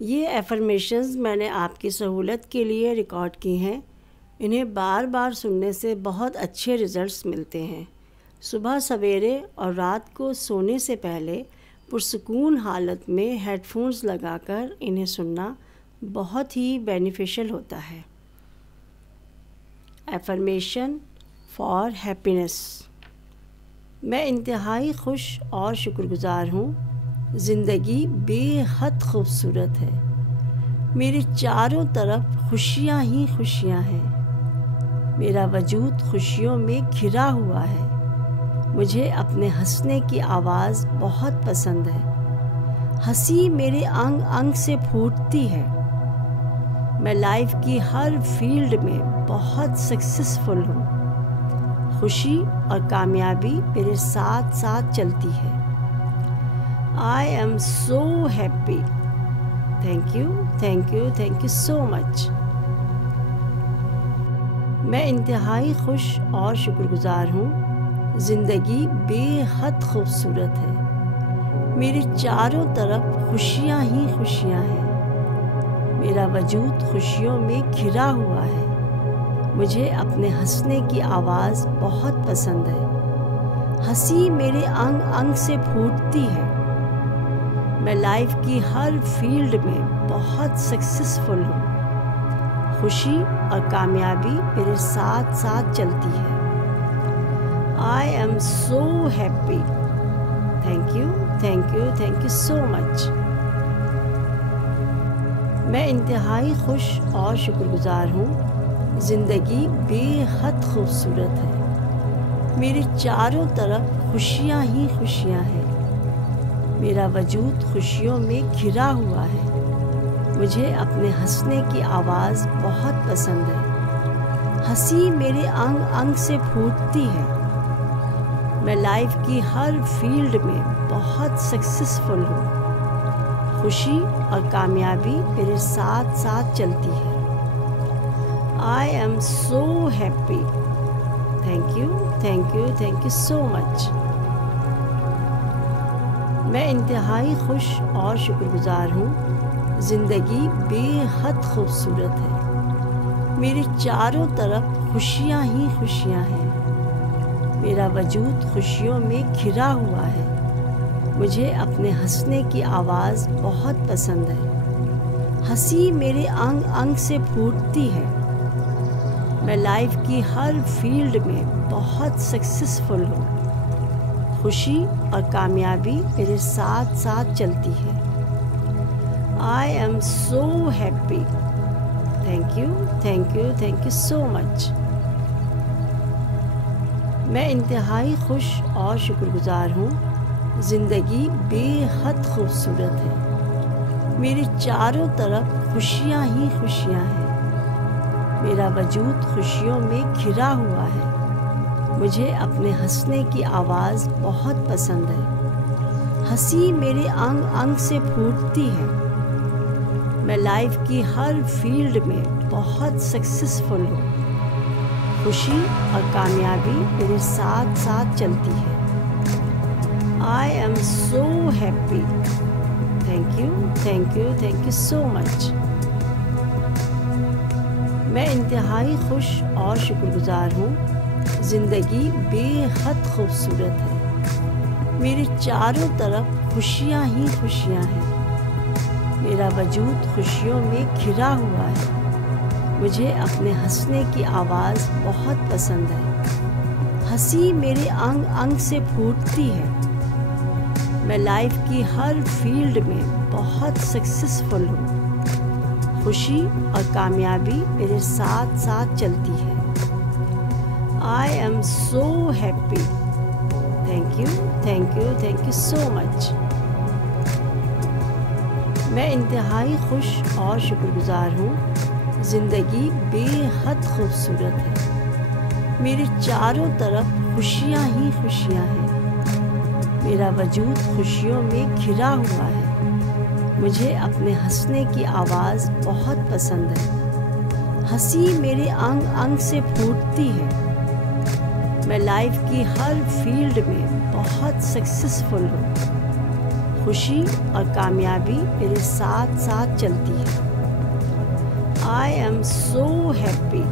یہ ایفرمیشنز میں نے آپ کی سہولت کے لیے ریکارڈ کی ہیں. انہیں بار بار سننے سے بہت اچھے رزلٹس ملتے ہیں. صبح سویرے اور رات کو سونے سے پہلے پرسکون حالت میں ہیڈ فونز لگا کر انہیں سننا بہت ہی بینیفیشل ہوتا ہے. Affirmation for happiness. میں انتہائی خوش اور شکر گزار ہوں. زندگی بے حد خوبصورت ہے. میرے چاروں طرف خوشیاں ہی خوشیاں ہیں. میرا وجود خوشیوں میں گھرا ہوا ہے. مجھے اپنے ہنسنے کی آواز بہت پسند ہے. ہنسی میرے انگ انگ سے پھوٹتی ہے. میں لائف کی ہر فیلڈ میں بہت سکسیسفل ہوں. خوشی اور کامیابی میرے ساتھ ساتھ چلتی ہے. I am so happy. Thank you, thank you, thank you so much. میں انتہائی خوش اور شکر گزار ہوں. زندگی بے حد خوبصورت ہے. میرے چاروں طرف خوشیاں ہی خوشیاں ہیں. میرا وجود خوشیوں میں گھرا ہوا ہے. مجھے اپنے ہنسنے کی آواز بہت پسند ہے. ہنسی میرے انگ انگ سے پھوٹتی ہے. میں لائف کی ہر فیلڈ میں بہت سکسیسفل ہوں. خوشی اور کامیابی میرے ساتھ ساتھ چلتی ہے. I am so happy. Thank you, thank you, thank you so much. میں انتہائی خوش اور شکر گزار ہوں. زندگی بے حد خوبصورت ہے. میرے چاروں طرف خوشیاں ہی خوشیاں ہیں. میرا وجود خوشیوں میں گھرا ہوا ہے. مجھے اپنے ہنسنے کی آواز بہت پسند ہے. ہنسی میرے انگ انگ سے پھوٹتی ہے. میں لائف کی ہر فیلڈ میں بہت سکسیسفل ہوں. خوشی اور کامیابی میرے ساتھ ساتھ چلتی ہے. I am so happy. Thank you, thank you, thank you so much. میں انتہائی خوش اور شکر گزار ہوں. زندگی بے حد خوبصورت ہے. میرے چاروں طرف خوشیاں ہی خوشیاں ہیں. میرا وجود خوشیوں میں گھرا ہوا ہے. مجھے اپنے ہنسنے کی آواز بہت پسند ہے. ہنسی میرے انگ انگ سے پھوٹتی ہے. میں لائف کی ہر فیلڈ میں بہت سکسیسفل ہوں. خوشی اور کامیابی میرے ساتھ ساتھ چلتی ہے. I am so happy. Thank you, thank you, thank you so much. میں انتہائی خوش اور شکر گزار ہوں. زندگی بے حد خوبصورت ہے. میرے چاروں طرف خوشیاں ہی خوشیاں ہیں. میرا وجود خوشیوں میں گھرا ہوا ہے. مجھے اپنے ہنسنے کی آواز بہت پسند ہے. ہنسی میرے انگ انگ سے پھوٹتی ہے. میں لائف کی ہر فیلڈ میں بہت سکسیسفل ہوں. خوشی اور کامیابی میرے ساتھ ساتھ چلتی ہے. I am so happy. Thank you, thank you, thank you so much. میں انتہائی خوش اور شکر گزار ہوں. زندگی بے حد خوبصورت ہے. میرے چاروں طرف خوشیاں ہی خوشیاں ہیں. میرا وجود خوشیوں میں گھرا ہوا ہے. مجھے اپنے ہنسنے کی آواز بہت پسند ہے. ہنسی میرے انگ انگ سے پھوٹتی ہے. میں لائف کی ہر فیلڈ میں بہت سکسیسفل ہوں. خوشی اور کامیابی میرے ساتھ ساتھ چلتی ہے. I am so happy. Thank you, thank you, thank you so much. میں انتہائی خوش اور شکر گزار ہوں. زندگی بے حد خوبصورت ہے. میرے چاروں طرف خوشیاں ہی خوشیاں ہیں. میرا وجود خوشیوں میں گھرا ہوا ہے. مجھے اپنے ہنسنے کی آواز بہت پسند ہے. ہنسی میرے انگ انگ سے پھوٹتی ہے. میں لائف کی ہر فیلڈ میں بہت سکسیسفل ہوں. خوشی اور کامیابی میرے ساتھ ساتھ چلتی ہے. I am so happy.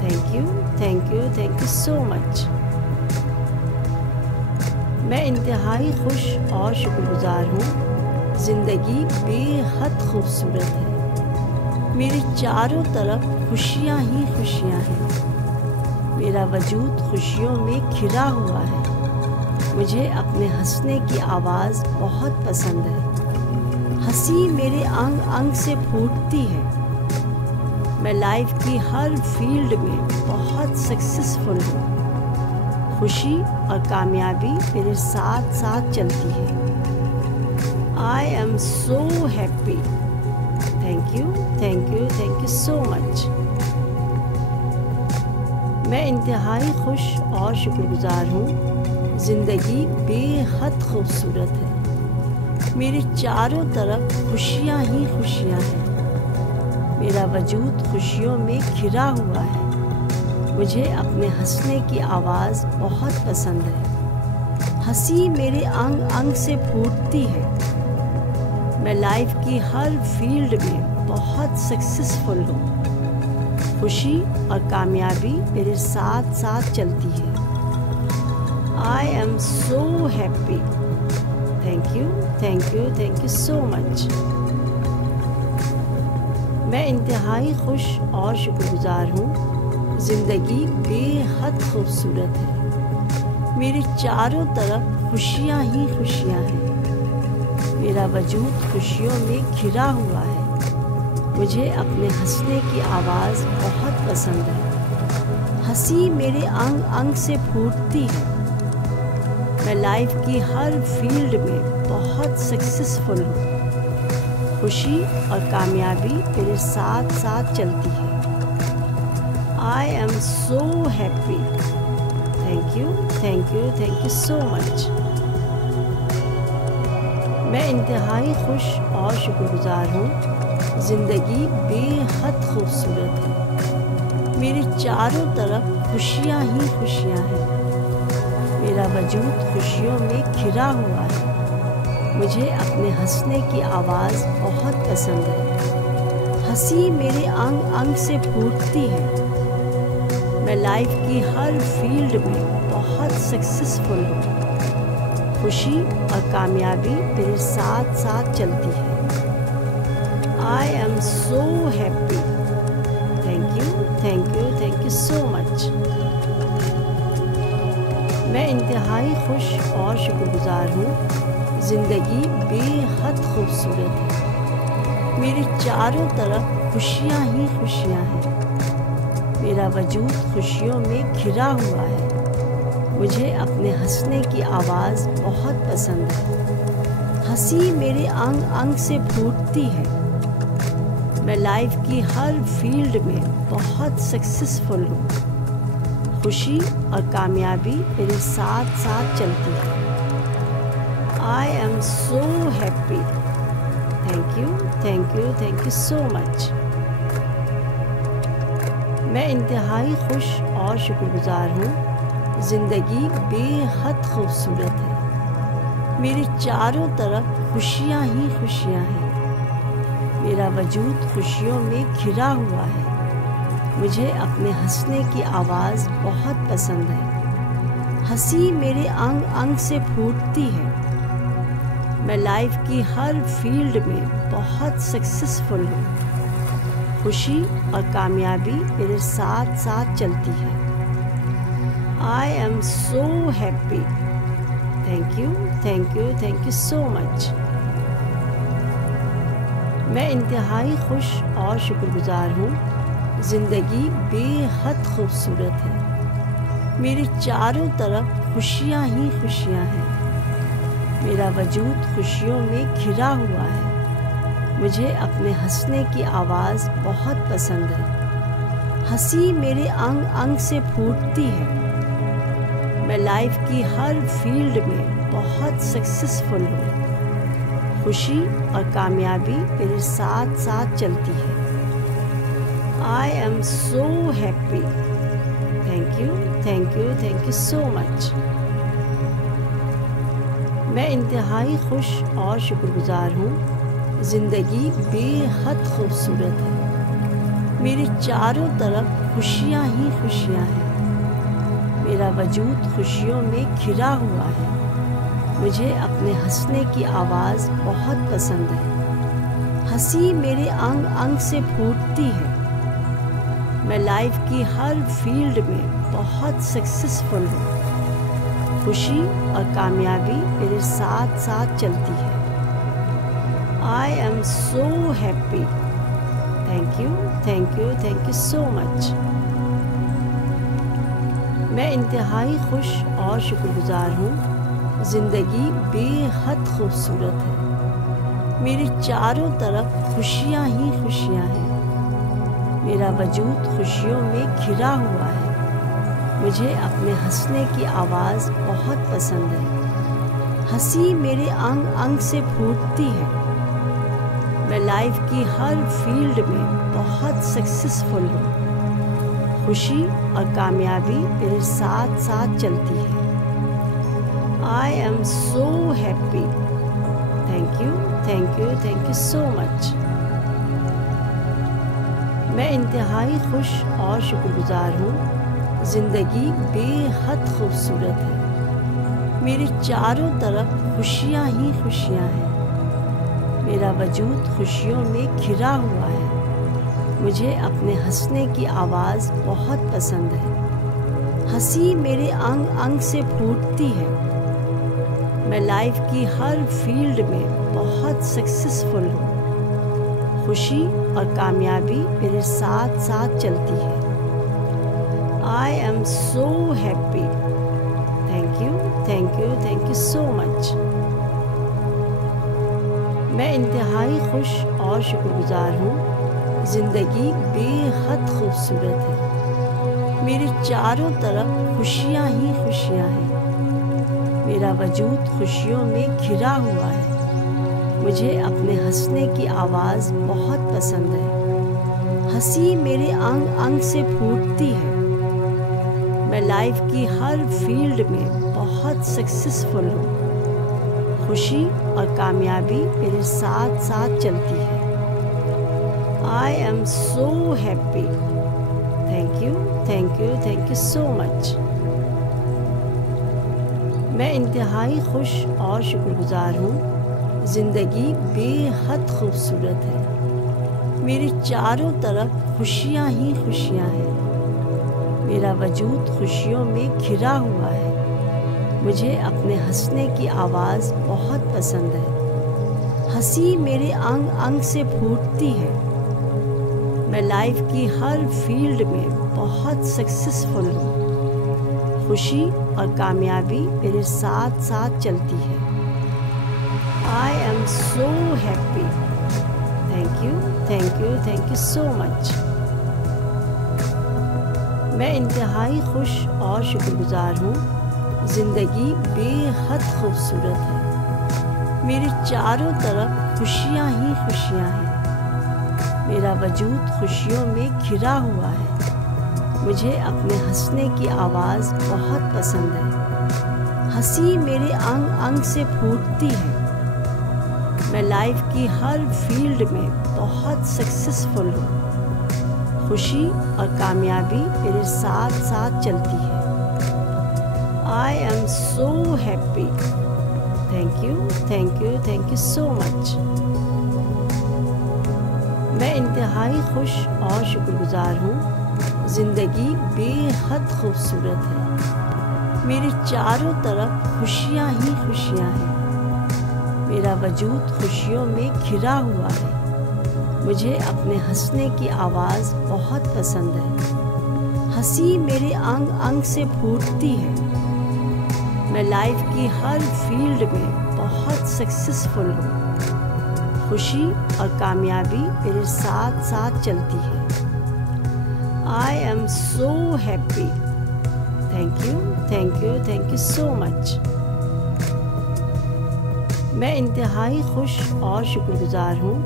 Thank you, thank you, thank you so much. میں انتہائی خوش اور شکر گزار ہوں. زندگی بے حد خوبصورت ہے. میرے چاروں طرف خوشیاں ہی خوشیاں ہیں. میرا وجود خوشیوں میں کھرا ہوا ہے. مجھے اپنے ہنسنے کی آواز بہت پسند ہے. ہنسی میرے انگ انگ سے پھوٹتی ہے. میں لائف کی ہر فیلڈ میں بہت سکسیسفل ہوں. خوشی اور کامیابی میرے ساتھ ساتھ چلتی ہے. I am so happy. Thank you, thank you, thank you so much. میں انتہائی خوش اور شکر گزار ہوں. زندگی بے حد خوبصورت ہے. میرے چاروں طرف خوشیاں ہی خوشیاں ہیں. میرا وجود خوشیوں میں کھرا ہوا ہے. مجھے اپنے ہنسنے کی آواز بہت پسند ہے. ہنسی میرے انگ انگ سے پھوٹتی ہے. میں لائف کی ہر فیلڈ میں بہت سکسیسفل ہوں. خوشی اور کامیابی میرے ساتھ ساتھ چلتی ہے. I am so happy. Thank you, thank you, thank you so much. میں انتہائی خوش اور شکر گزار ہوں. زندگی بے حد خوبصورت ہے. میرے چاروں طرف خوشیاں ہی خوشیاں ہیں. میرا وجود خوشیوں میں کھرا ہوا ہے. مجھے اپنے ہنسنے کی آواز بہت پسند ہے. ہنسی میرے انگ انگ سے پھوٹتی ہے. میں لائف کی ہر فیلڈ میں بہت سکسیسفل ہوں. خوشی اور کامیابی میرے ساتھ ساتھ چلتی ہے. I am so happy. Thank you, thank you, thank you so much. میں انتہائی خوش اور شکر گزار ہوں. زندگی بے حد خوبصورت ہے. میرے چاروں طرف خوشیاں ہی خوشیاں ہیں. میرا وجود خوشیوں میں کھرا ہوا ہے. مجھے اپنے ہنسنے کی آواز بہت پسند ہے. ہنسی میرے انگ انگ سے پھوٹتی ہے. میں لائف کی ہر فیلڈ میں بہت سکسیسفل ہوں. خوشی اور کامیابی میرے ساتھ ساتھ چلتی ہے. I am so happy. Thank you, thank you, thank you so much. میں انتہائی خوش اور شکر گزار ہوں. زندگی بے حد خوبصورت ہے. میرے چاروں طرف خوشیاں ہی خوشیاں ہیں. میرا وجود خوشیوں میں کھرا ہوا ہے. مجھے اپنے ہنسنے کی آواز بہت پسند ہے. ہنسی میرے انگ انگ سے پھوٹتی ہے. میں لائف کی ہر فیلڈ میں بہت سکسیسفل ہوں. خوشی اور کامیابی میرے ساتھ ساتھ چلتی ہے. I am so happy. Thank you, thank you, thank you so much. میں انتہائی خوش اور شکر گزار ہوں. زندگی بے حد خوبصورت ہے. میرے چاروں طرف خوشیاں ہی خوشیاں ہیں. میرا وجود خوشیوں میں کھرا ہوا ہے. مجھے اپنے ہنسنے کی آواز بہت پسند ہے. ہنسی میرے انگ انگ سے پھوٹتی ہے. میں لائف کی ہر فیلڈ میں بہت سکسیسفل ہوں. خوشی اور کامیابی میرے ساتھ ساتھ چلتی ہے. I am so happy. Thank you, thank you, thank you so much. میں انتہائی خوش اور شکر گزار ہوں. زندگی بے حد خوبصورت ہے. میرے چاروں طرف خوشیاں ہی خوشیاں ہیں. میرا وجود خوشیوں میں کھرا ہوا ہے. مجھے اپنے ہنسنے کی آواز بہت پسند ہے. ہنسی میرے انگ انگ سے پھوٹتی ہے. میں لائف کی ہر فیلڈ میں بہت سکسیسفل ہوں. خوشی اور کامیابی میرے ساتھ ساتھ چلتی ہے. I am so happy. Thank you, thank you, thank you so much. میں انتہائی خوش اور شکر گزار ہوں، زندگی بے حد خوبصورت ہے، میرے چاروں طرف خوشیاں ہی خوشیاں ہیں، میرا وجود خوشیوں میں گھرا ہوا ہے، مجھے اپنے ہنسنے کی آواز بہت پسند ہے، ہنسی میرے انگ انگ سے پھوٹتی ہے، میں لائف کی ہر فیلڈ میں بہت سکسیسفل ہوں، خوشی اور کامیابی میرے ساتھ ساتھ چلتی ہے۔ I am so happy. Thank you, thank you, thank you so much. میں انتہائی خوش اور شکر گزار ہوں، زندگی بے حد خوبصورت ہے، میرے چاروں طرف خوشیاں ہی خوشیاں ہیں، میرا وجود خوشیوں میں گھرا ہوا ہے، مجھے اپنے ہنسنے کی آواز بہت پسند ہے، ہنسی میرے انگ انگ سے پھوٹتی ہے، میں لائف کی ہر فیلڈ میں بہت سکسیسفل ہوں، خوشی اور کامیابی میرے ساتھ ساتھ چلتی ہے۔ I am so happy. Thank you, thank you, thank you so much. میں انتہائی خوش اور شکر گزار ہوں، زندگی بے حد خوبصورت ہے، میرے چاروں طرف خوشیاں ہی خوشیاں ہیں، میرا وجود خوشیوں میں گھرا ہوا ہے، مجھے اپنے ہنسنے کی آواز بہت پسند ہے، ہنسی میرے انگ انگ سے پھوٹتی ہے، میں لائف کی ہر فیلڈ میں بہت سکسیسفل ہوں، خوشی اور کامیابی میرے ساتھ ساتھ چلتی ہے۔ I am so happy. Thank you, thank you, thank you so much. میں انتہائی خوش اور شکر گزار ہوں، زندگی بے حد خوبصورت ہے، میرے چاروں طرف خوشیاں ہی خوشیاں ہیں، میرا وجود خوشیوں میں گھرا ہوا ہے، مجھے اپنے ہنسنے کی آواز بہت پسند ہے، ہنسی میرے انگ انگ سے پھوٹتی ہے، میں لائف کی ہر فیلڈ میں بہت سکسیسفل ہوں، خوشی اور کامیابی میرے ساتھ ساتھ چلتی ہے۔ I am so happy. Thank you, thank you, thank you so much. میں انتہائی خوش اور شکر گزار ہوں، زندگی بے حد خوبصورت ہے، میرے چاروں طرف خوشیاں ہی خوشیاں ہیں، میرا وجود خوشیوں میں گھرا ہوا ہے، مجھے اپنے ہنسنے کی آواز بہت پسند ہے، ہنسی میرے انگ انگ سے پھوٹتی ہے، میں لائف کی ہر فیلڈ میں بہت سکسیسفل ہوں، خوشی اور کامیابی میرے ساتھ ساتھ چلتی ہے۔ I am so happy. Thank you, thank you, thank you so much. میں انتہائی خوش اور شکر گزار ہوں، زندگی بے حد خوبصورت ہے، میرے چاروں طرف خوشیاں ہی خوشیاں ہیں، میرا وجود خوشیوں میں گھرا ہوا ہے، مجھے اپنے ہنسنے کی آواز بہت پسند ہے، ہنسی میرے انگ انگ سے پھوٹتی ہے، میں لائف کی ہر فیلڈ میں بہت سکسیسفل ہوں، خوشی اور کامیابی میرے ساتھ ساتھ چلتی ہے۔ I am so happy. Thank you, thank you, thank you so much. میں انتہائی خوش اور شکر گزار ہوں، زندگی بے حد خوبصورت ہے، میرے چاروں طرف خوشیاں ہی خوشیاں ہیں، میرا وجود خوشیوں میں گھرا ہوا ہے، مجھے اپنے ہنسنے کی آواز بہت پسند ہے، ہنسی میرے انگ انگ سے پھوٹتی ہے، میں لائف کی ہر فیلڈ میں بہت سکسیسفل ہوں، خوشی اور کامیابی میرے ساتھ ساتھ چلتی ہے۔ I am so happy. Thank you, thank you, thank you so much. میں انتہائی خوش اور شکر گزار ہوں،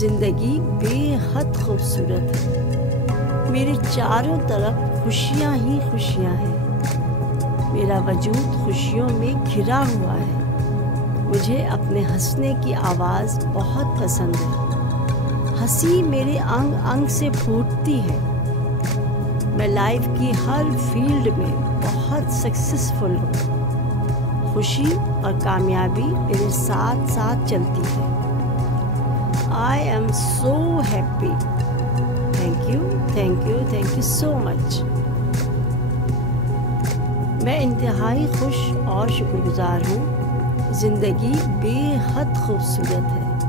زندگی بے حد خوبصورت ہے، میرے چاروں طرف خوشیاں ہی خوشیاں ہیں، میرا وجود خوشیوں میں گھرا ہوا ہے، مجھے اپنے ہنسنے کی آواز بہت پسند ہے۔ ہنسی میرے انگ انگ سے پھوٹتی ہے۔ میں لائف کی ہر فیلڈ میں بہت سکسیسفل ہوں۔ خوشی اور کامیابی میرے ساتھ ساتھ چلتی ہے۔ I am so happy. Thank you, thank you, thank you so much. میں انتہائی خوش اور شکر گزار ہوں۔ زندگی بے حد خوبصورت ہے۔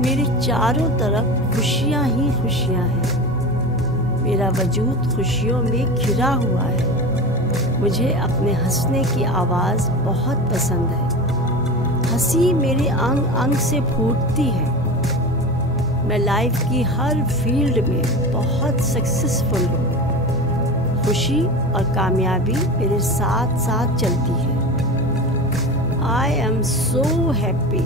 میرے چاروں طرف خوشیاں ہی خوشیاں ہیں۔ میرا وجود خوشیوں میں گھرا ہوا ہے۔ مجھے اپنے ہنسنے کی آواز بہت پسند ہے۔ ہنسی میرے انگ انگ سے پھوٹتی ہے۔ میں لائف کی ہر فیلڈ میں بہت سکسیسفل ہوں۔ خوشی اور کامیابی میرے ساتھ ساتھ چلتی ہے۔ I am so happy.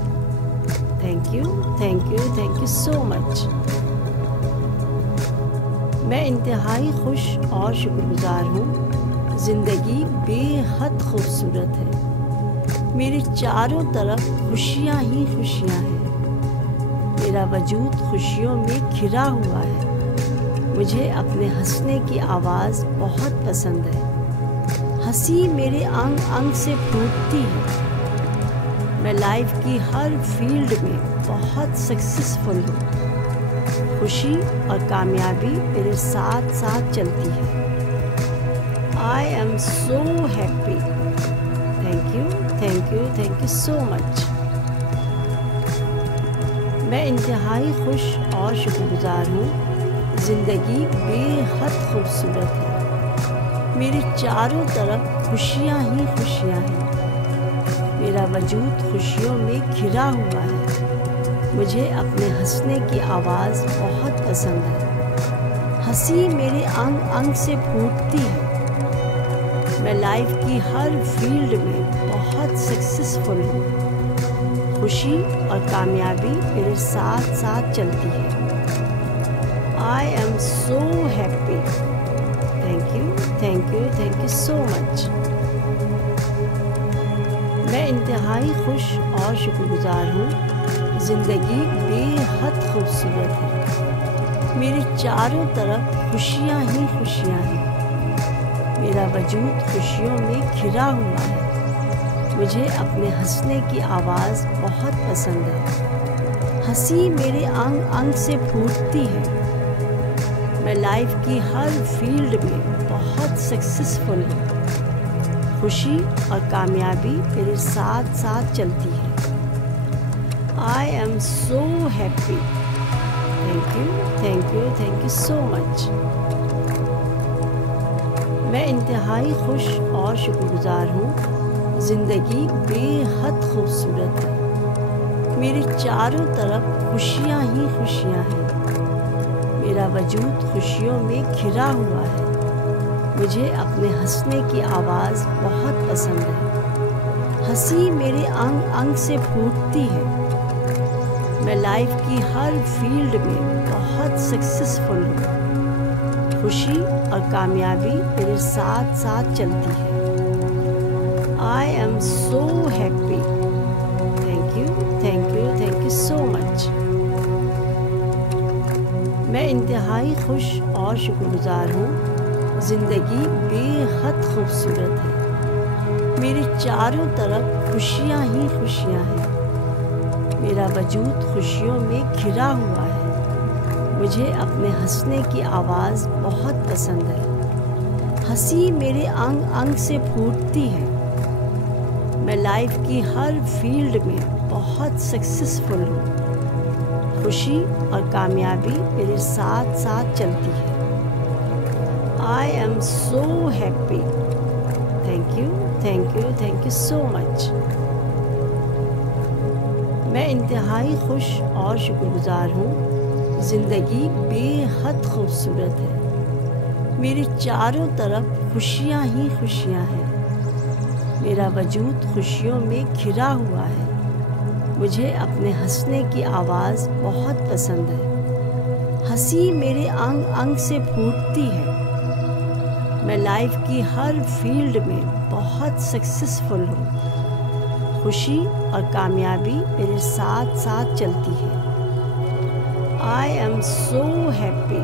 Thank you, thank you, thank you so much. میں انتہائی خوش اور شکر گزار ہوں۔ زندگی بے حد خوبصورت ہے۔ میرے چاروں طرف خوشیاں ہی خوشیاں ہیں۔ میرا وجود خوشیوں میں گھرا ہوا ہے۔ مجھے اپنے ہنسنے کی آواز بہت پسند ہے۔ ہنسی میرے انگ انگ سے پھوٹتی ہے۔ میں لائف کی ہر فیلڈ میں بہت سکسیسفل ہوں۔ خوشی اور کامیابی میرے ساتھ ساتھ چلتی ہے۔ I am so happy. Thank you, thank you, thank you so much. میں انتہائی خوش اور شکر گزار ہوں۔ زندگی بے حد خوبصورت ہے۔ میرے چاروں طرف خوشیاں ہی خوشیاں ہیں۔ میرا وجود خوشیوں میں گھرا ہوا ہے۔ مجھے اپنے ہنسنے کی آواز بہت پسند ہے۔ ہنسی میرے انگ انگ سے پھوٹتی ہے۔ میں لائف کی ہر فیلڈ میں بہت سکسیسفل ہوں۔ خوشی اور کامیابی میرے ساتھ ساتھ چلتی ہے۔ I am so happy. Thank you, thank you, thank you so much. میں انتہائی خوش اور شکر گزار ہوں۔ زندگی بے حد خوبصورت ہے۔ میرے چاروں طرف خوشیاں ہی خوشیاں ہیں۔ میرا وجود خوشیوں میں گھرا ہوا ہے۔ مجھے اپنے ہنسنے کی آواز بہت پسند ہے۔ ہنسی میرے انگ انگ سے پھوٹتی ہے۔ میں لائف کی ہر فیلڈ میں بہت سکسیسفل ہوں۔ خوشی اور کامیابی میرے ساتھ ساتھ چلتی ہے۔ I am so happy. Thank you, thank you, thank you so much. میں انتہائی خوش اور شکر گزار ہوں۔ زندگی بے حد خوبصورت ہے۔ میرے چاروں طرف خوشیاں ہی خوشیاں ہیں۔ میرا وجود خوشیوں میں گھرا ہوا ہے۔ مجھے اپنے ہنسنے کی آواز بہت پسند ہے۔ ہنسی میرے انگ انگ سے پھوٹتی ہے۔ میں لائف کی ہر فیلڈ میں بہت سکسیسفل ہوں۔ خوشی اور کامیابی میرے ساتھ ساتھ چلتی ہے۔ I am so happy. Thank you, thank you, thank you so much. میں انتہائی خوش اور شکر گزار ہوں۔ زندگی بے حد خوبصورت ہے۔ میرے چاروں طرف خوشیاں ہی خوشیاں ہیں۔ میرا وجود خوشیوں میں گھرا ہوا ہے۔ مجھے اپنے ہنسنے کی آواز بہت پسند ہے۔ ہنسی میرے انگ انگ سے پھوٹتی ہے۔ میں لائف کی ہر فیلڈ میں بہت سکسیسفل ہوں۔ خوشی اور کامیابی میرے ساتھ ساتھ چلتی ہے۔ I am so happy. Thank you, thank you, thank you so much. میں انتہائی خوش اور شکر گزار ہوں۔ زندگی بے حد خوبصورت ہے۔ میرے چاروں طرف خوشیاں ہی خوشیاں ہیں۔ میرا وجود خوشیوں میں گھرا ہوا ہے۔ مجھے اپنے ہنسنے کی آواز بہت پسند ہے۔ ہنسی میرے انگ انگ سے پھوٹتی ہے۔ میں لائف کی ہر فیلڈ میں بہت سکسیسفل ہوں۔ خوشی اور کامیابی میرے ساتھ ساتھ چلتی ہے. I am so happy.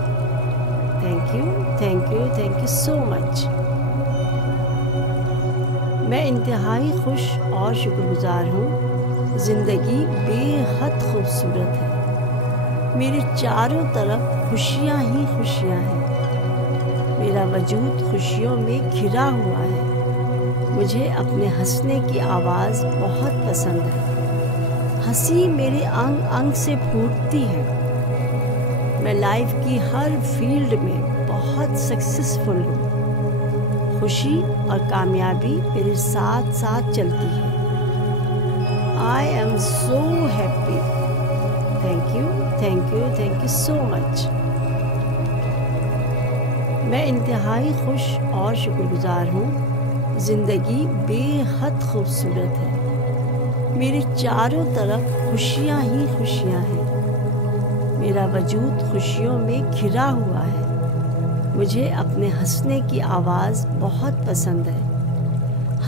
Thank you, thank you, thank you so much. میں انتہائی خوش اور شکر گزار ہوں. زندگی بے حد خوبصورت ہے. میرے چاروں طرف خوشیاں ہی خوشیاں ہیں. میرا وجود خوشیوں میں گھرا ہوا ہے. مجھے اپنے ہنسنے کی آواز بہت پسند ہے. ہنسی میرے انگ انگ سے پھوٹتی ہے. میں لائف کی ہر فیلڈ میں بہت سکسیسفل ہوں. خوشی اور کامیابی میرے ساتھ ساتھ چلتی ہے. I am so happy. Thank you, thank you, thank you so much. میں انتہائی خوش اور شکر گزار ہوں. زندگی بے حد خوبصورت ہے. میرے چاروں طرف خوشیاں ہی خوشیاں ہیں. میرا وجود خوشیوں میں گھرا ہوا ہے. مجھے اپنے ہنسنے کی آواز بہت پسند ہے.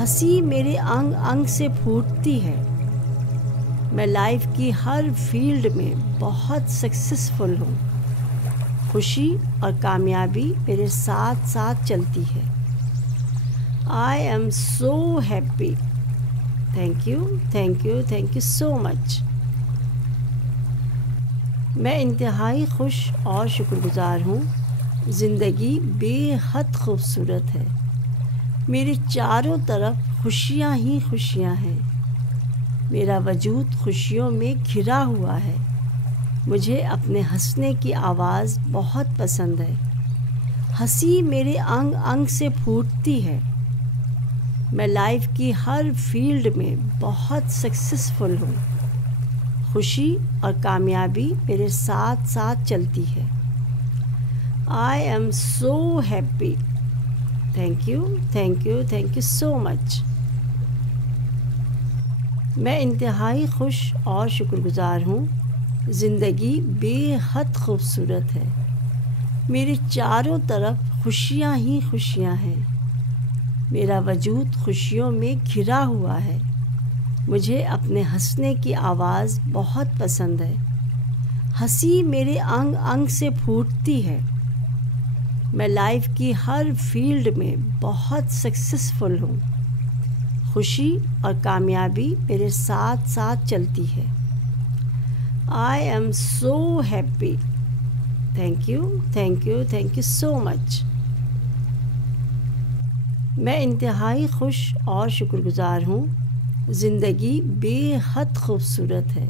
ہنسی میرے انگ انگ سے پھوٹتی ہے. میں لائف کی ہر فیلڈ میں بہت سکسیسفل ہوں. خوشی اور کامیابی میرے ساتھ ساتھ چلتی ہے. I am so happy. Thank you, thank you, thank you so much. میں انتہائی خوش اور شکر گزار ہوں. زندگی بے حد خوبصورت ہے. میرے چاروں طرف خوشیاں ہی خوشیاں ہیں. میرا وجود خوشیوں میں گھرا ہوا ہے. مجھے اپنے ہنسنے کی آواز بہت پسند ہے. ہنسی میرے انگ انگ سے پھوٹتی ہے. میں لائف کی ہر فیلڈ میں بہت سکسیسفل ہوں. خوشی اور کامیابی میرے ساتھ ساتھ چلتی ہے. I am so happy. Thank you, thank you, thank you so much. میں انتہائی خوش اور شکر گزار ہوں. زندگی بے حد خوبصورت ہے. میرے چاروں طرف خوشیاں ہی خوشیاں ہیں. میرا وجود خوشیوں میں گھرا ہوا ہے. مجھے اپنے ہنسنے کی آواز بہت پسند ہے. ہنسی میرے انگ انگ سے پھوٹتی ہے. میں لائف کی ہر فیلڈ میں بہت سکسیسفل ہوں. خوشی اور کامیابی میرے ساتھ ساتھ چلتی ہے. I am so happy. Thank you, thank you, thank you so much. میں انتہائی خوش اور شکر گزار ہوں. زندگی بے حد خوبصورت ہے.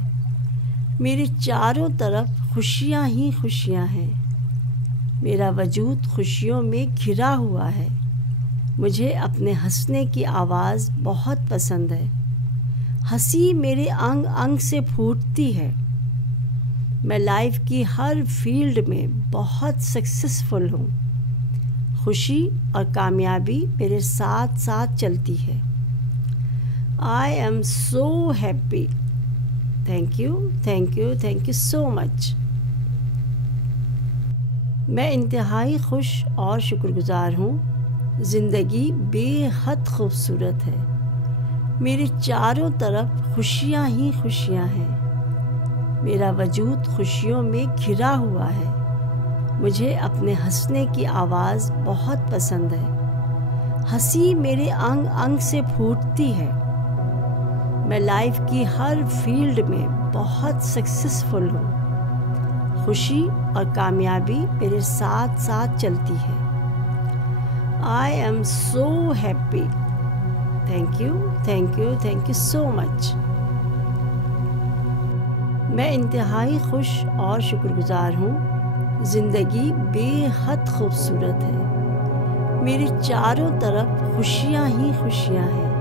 میرے چاروں طرف خوشیاں ہی خوشیاں ہیں. میرا وجود خوشیوں میں گھرا ہوا ہے. مجھے اپنے ہنسنے کی آواز بہت پسند ہے. ہنسی میرے انگ انگ سے پھوٹتی ہے. میں لائف کی ہر فیلڈ میں بہت سکسیسفل ہوں. خوشی اور کامیابی میرے ساتھ ساتھ چلتی ہے. I am so happy. Thank you, thank you, thank you so much. میں انتہائی خوش اور شکر گزار ہوں. زندگی بے حد خوبصورت ہے. میرے چاروں طرف خوشیاں ہی خوشیاں ہیں. میرا وجود خوشیوں میں گھرا ہوا ہے. مجھے اپنے ہنسنے کی آواز بہت پسند ہے. ہنسی میرے انگ انگ سے پھوٹتی ہے. میں لائف کی ہر فیلڈ میں بہت سکسیسفل ہوں. خوشی اور کامیابی میرے ساتھ ساتھ چلتی ہے. I am so happy. Thank you, thank you, thank you so much. میں انتہائی خوش اور شکر گزار ہوں. زندگی بے حد خوبصورت ہے. میرے چاروں طرف خوشیاں ہی خوشیاں ہیں.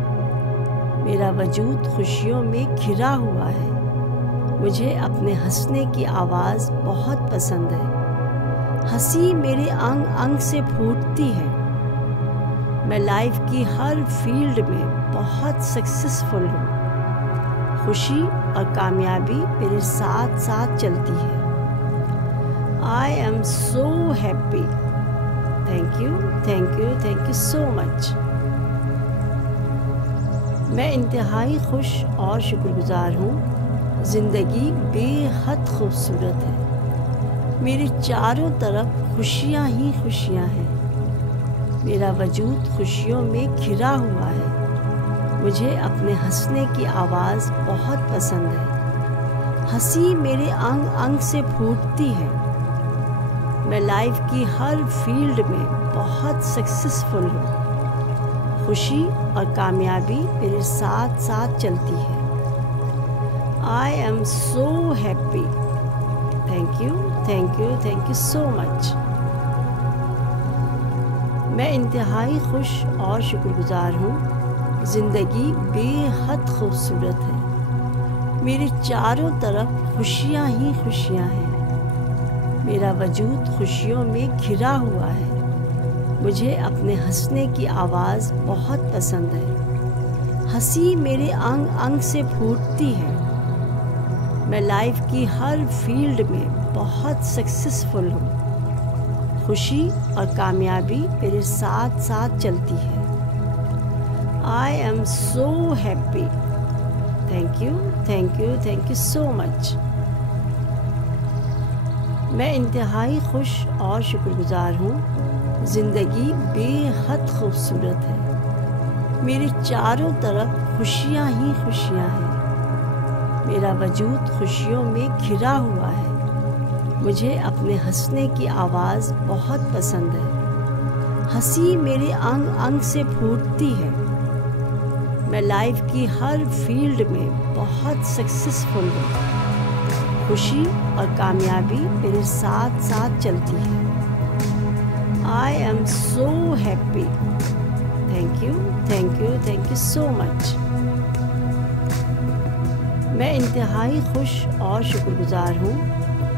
میرا وجود خوشیوں میں گھرا ہوا ہے. مجھے اپنے ہنسنے کی آواز بہت پسند ہے. ہنسی میرے انگ انگ سے پھوٹتی ہے. میں لائف کی ہر فیلڈ میں بہت سکسیسفل ہوں. خوشی اور کامیابی میرے ساتھ ساتھ چلتی ہے. I am so happy. Thank you, thank you, thank you so much. میں انتہائی خوش اور شکر گزار ہوں، زندگی بے حد خوبصورت ہے، میرے چاروں طرف خوشیاں ہی خوشیاں ہیں، میرا وجود خوشیوں میں گھرا ہوا ہے، مجھے اپنے ہنسنے کی آواز بہت پسند ہے، ہنسی میرے انگ انگ سے پھوٹتی ہے، میں لائف کی ہر فیلڈ میں بہت سکسیسفل ہوں، خوشی اور کامیابی میرے ساتھ ساتھ چلتی ہے۔ I am so happy. Thank you, thank you, thank you so much. میں انتہائی خوش اور شکر گزار ہوں، زندگی بے حد خوبصورت ہے، میرے چاروں طرف خوشیاں ہی خوشیاں ہیں، میرا وجود خوشیوں میں گھرا ہوا ہے، مجھے اپنے ہنسنے کی آواز بہت پسند ہے، ہنسی میرے انگ انگ سے پھوٹتی ہے، میں لائف کی ہر فیلڈ میں بہت سکسیسفل ہوں، خوشی اور کامیابی میرے ساتھ ساتھ چلتی ہے۔ I am so happy. Thank you, thank you, thank you so much. میں انتہائی خوش اور شکر گزار ہوں، زندگی بے حد خوبصورت ہے، میرے چاروں طرف خوشیاں ہی خوشیاں ہیں، میرا وجود خوشیوں میں گھرا ہوا ہے، مجھے اپنے ہنسنے کی آواز بہت پسند ہے، ہنسی میرے انگ انگ سے پھوٹتی ہے، میں لائف کی ہر فیلڈ میں بہت سکسیسفل ہوں، خوشی اور کامیابی میرے ساتھ ساتھ چلتی ہے۔ I am so happy. Thank you, thank you, thank you so much. میں انتہائی خوش اور شکر گزار ہوں،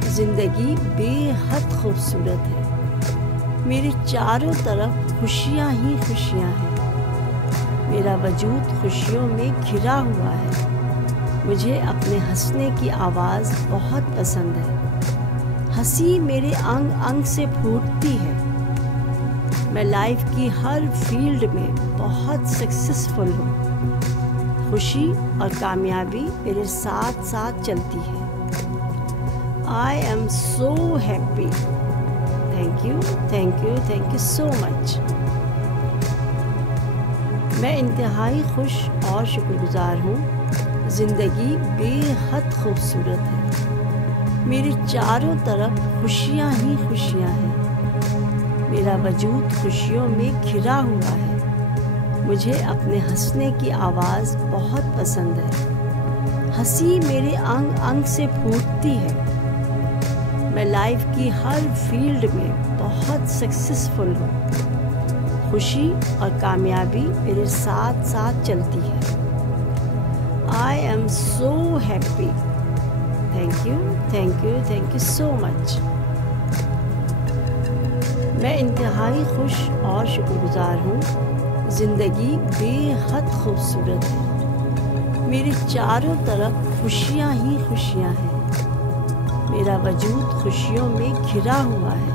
زندگی بے حد خوبصورت ہے، میرے چاروں طرف خوشیاں ہی خوشیاں ہیں، میرا وجود خوشیوں میں گھرا ہوا ہے، مجھے اپنے ہنسنے کی آواز بہت پسند ہے، ہنسی میرے انگ انگ سے پھوٹتی ہے، میں لائف کی ہر فیلڈ میں بہت سکسیسفل ہوں، خوشی اور کامیابی میرے ساتھ ساتھ چلتی ہے۔ I am so happy. Thank you, thank you, thank you so much. میں انتہائی خوش اور شکر گزار ہوں، زندگی بے حد خوبصورت ہے، میرے چاروں طرف خوشیاں ہی خوشیاں ہیں، میرا وجود خوشیوں میں گھرا ہوا ہے، مجھے اپنے ہنسنے کی آواز بہت پسند ہے، ہنسی میرے انگ انگ سے پھوٹتی ہے، میں لائف کی ہر فیلڈ میں بہت سکسیسفل ہوں، خوشی اور کامیابی میرے ساتھ ساتھ چلتی ہے۔ I am so happy. Thank you, thank you, thank you so much. میں انتہائی خوش اور شکر گزار ہوں، زندگی بے حد خوبصورت ہے، میرے چاروں طرف خوشیاں ہی خوشیاں ہیں، میرا وجود خوشیوں میں گھرا ہوا ہے،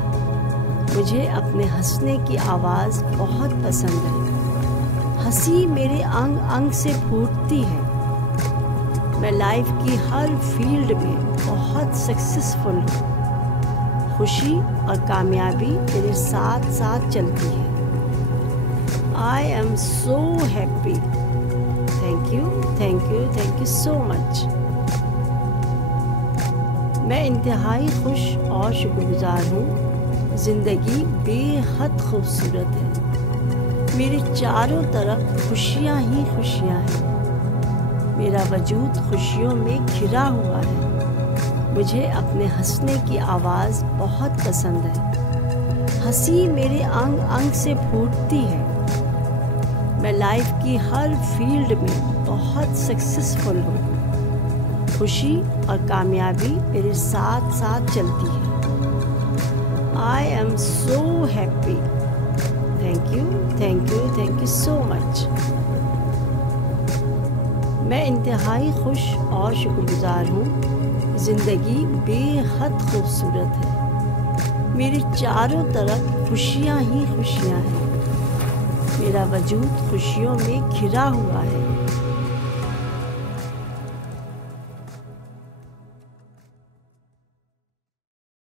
مجھے اپنے ہنسنے کی آواز بہت پسند ہے، ہنسی میرے انگ انگ سے پھوٹتی ہے، میں لائف کی ہر فیلڈ میں بہت سکسیسفل ہوں، خوشی اور کامیابی میرے ساتھ ساتھ چلتی ہے۔ I am so happy. Thank you, thank you, thank you so much. میں انتہائی خوش اور شکر گزار ہوں، زندگی بے حد خوبصورت ہے، میرے چاروں طرف خوشیاں ہی خوشیاں ہیں، میرا وجود خوشیوں میں گھرا ہوا ہے، مجھے اپنے ہنسنے کی آواز بہت پسند ہے، ہنسی میرے انگ انگ سے پھوٹتی ہے، میں لائف کی ہر فیلڈ میں بہت سکسیسفل ہوں، خوشی اور کامیابی میرے ساتھ ساتھ چلتی ہے۔ I am so happy. Thank you, thank you, thank you so much. میں انتہائی خوش اور شکر گزار ہوں، زندگی بے حد خوبصورت ہے، میرے چاروں طرف خوشیاں ہی خوشیاں ہیں، میرا وجود خوشیوں میں گھرا ہوا ہے،